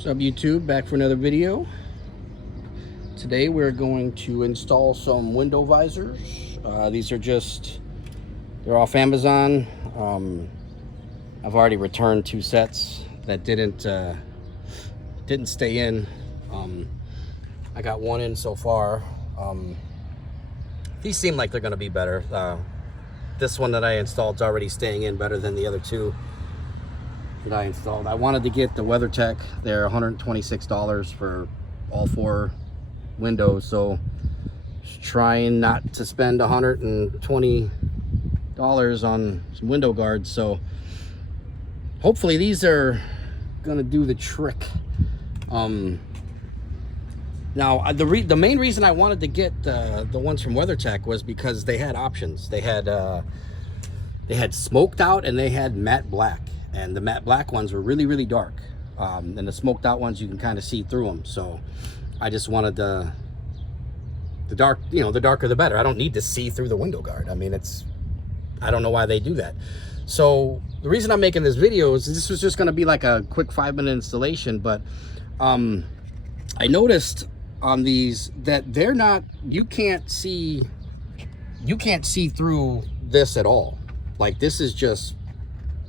What's up, YouTube? Back for another video. Today we're going to install some window visors. These are they're off Amazon. I've already returned 2 sets that didn't stay in. I got 1 in so far. These seem like they're going to be better. This one that I installed is already staying in better than the other 2 that I installed. I wanted to get the WeatherTech. They're $126 for all 4 windows, so just trying not to spend $120 on some window guards. So hopefully these are gonna do the trick. Now the main reason I wanted to get the ones from WeatherTech was because they had options. They had smoked out and they had matte black. And the matte black ones were really, really dark. And the smoked out ones, you can kind of see through them. So I just wanted the dark, the darker the better. I don't need to see through the window guard. I mean, I don't know why they do that. So the reason I'm making this video is this was just gonna be like a quick 5-minute installation, but I noticed on these that they're not, you can't see through this at all. Like, this is just,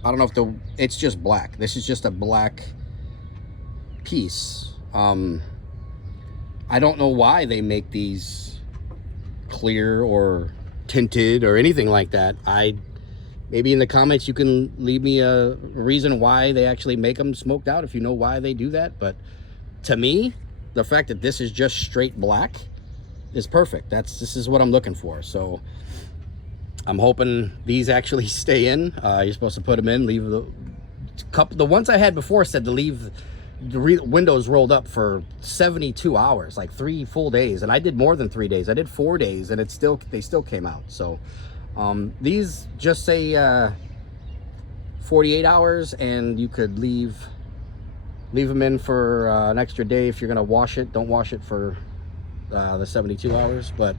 I don't know if it's just black. This is just a black piece. I don't know why they make these clear or tinted or anything like that. Maybe in the comments you can leave me a reason why they actually make them smoked out, if you know why they do that. But to me, the fact that this is just straight black is perfect. This is what I'm looking for. So I'm hoping these actually stay in. You're supposed to put them in, leave the ones I had before said to leave the windows rolled up for 72 hours, like 3 full days. And I did more than 3 days. I did 4 days, and they still came out. So these just say 48 hours, and you could leave them in for an extra day if you're gonna wash it. Don't wash it for the 72 hours. But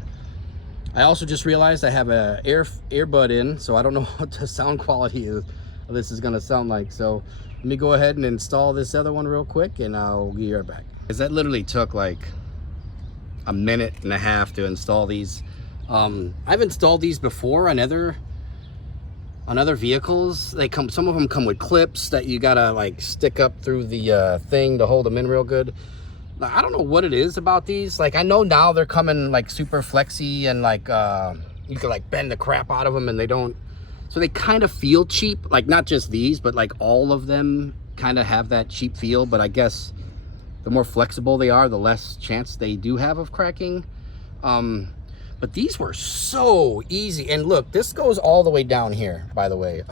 I also just realized I have a earbud in, so I don't know what the sound quality of this is gonna sound like. So let me go ahead and install this other one real quick, and I'll be right back. Because that literally took like a minute and a half to install these. I've installed these before on other vehicles. Some of them come with clips that you gotta like stick up through the thing to hold them in real good. I don't know what it is about these. Like, I know now they're coming like super flexy, and like you can like bend the crap out of them, and they don't, so they kind of feel cheap. Like, not just these, but like all of them kind of have that cheap feel. But I guess the more flexible they are, the less chance they do have of cracking. But these were so easy. And look, this goes all the way down here, by the way.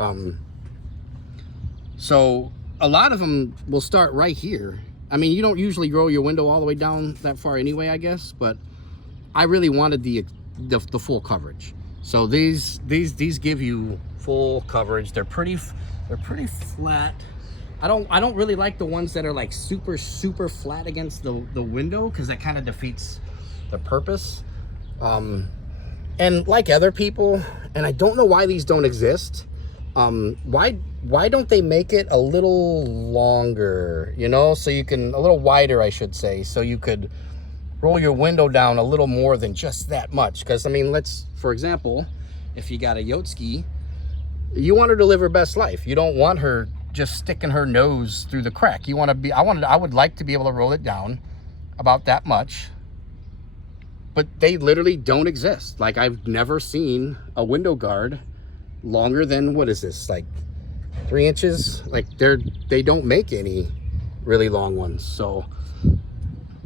So a lot of them will start right here. I mean, you don't usually roll your window all the way down that far anyway, I guess, but I really wanted the full coverage. So these give you full coverage. They're pretty flat. I don't really like the ones that are like super flat against the window, because that kind of defeats the purpose. And like other people, and I don't know why these don't exist. Why don't they make it a little longer, so you can, a little wider, I should say, so you could roll your window down a little more than just that much? Because, I mean, for example, if you got a Yotski, you want her to live her best life. You don't want her just sticking her nose through the crack. You want to be, I would like to be able to roll it down about that much, but they literally don't exist. Like, I've never seen a window guard longer than, what is this, like 3 inches? Like, they don't make any really long ones. So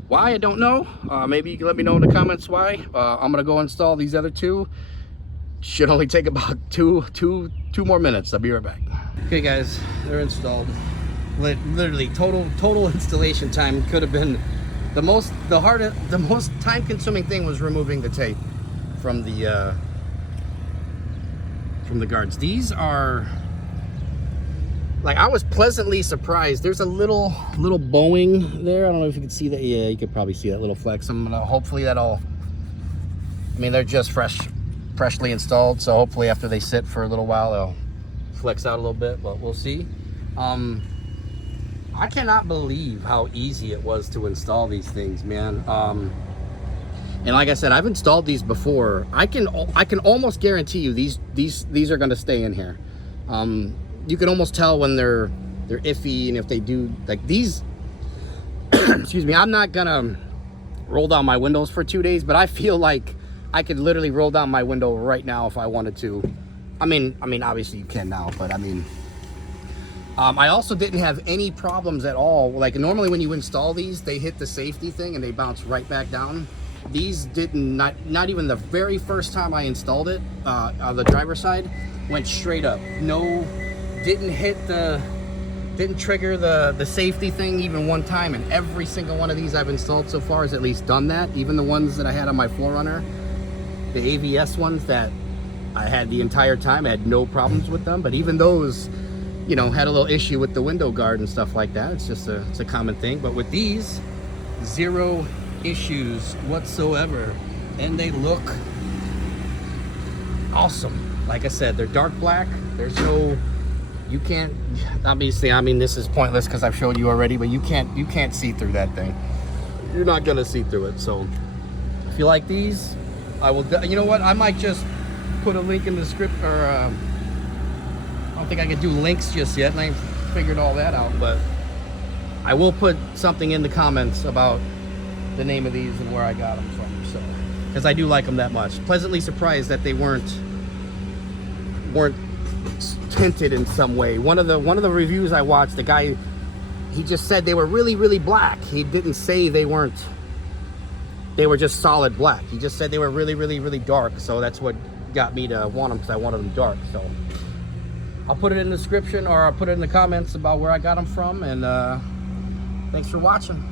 why, I don't know. Maybe you can let me know in the comments why. I'm gonna go install these other 2. Should only take about two more minutes. I'll be right back. Okay guys, they're installed. Literally total installation time could have been the most time-consuming thing was removing the tape from the guards. These are, like, I was pleasantly surprised. There's a little bowing there. I don't know if you can see that. Yeah, you could probably see that little flex. Hopefully that'll, I mean, they're just freshly installed, so hopefully after they sit for a little while they'll flex out a little bit, but we'll see. I cannot believe how easy it was to install these things, man. And like I said, I've installed these before. I can almost guarantee you these are going to stay in here. You can almost tell when they're iffy, and if they do, like these. Excuse me. I'm not gonna roll down my windows for 2 days, but I feel like I could literally roll down my window right now if I wanted to. I mean, obviously you can now, but I mean. I also didn't have any problems at all. Like normally when you install these, they hit the safety thing and they bounce right back down. These didn't, not even the very first time I installed it on the driver's side, went straight up. No, didn't trigger the safety thing even one time, and every single one of these I've installed so far has at least done that. Even the ones that I had on my 4Runner, the AVS ones that I had the entire time, I had no problems with them, but even those, you know, had a little issue with the window guard and stuff like that. It's just it's a common thing. But with these, zero issues whatsoever, and they look awesome. Like I said, they're dark black. There's no, you can't, obviously, I mean, this is pointless because I've showed you already, but you can't see through that thing. You're not gonna see through it. So if you like these, I will, you know what, I might just put a link in the script, or I don't think I can do links just yet, and I ain't figured all that out, but I will put something in the comments about the name of these and where I got them from, so, because I do like them that much. Pleasantly surprised that they weren't tinted in some way. One of the reviews I watched, the guy, he just said they were really, really black. He didn't say they were just solid black. He just said they were really, really, really dark, so that's what got me to want them, because I wanted them dark. So I'll put it in the description, or I'll put it in the comments about where I got them from, and thanks for watching.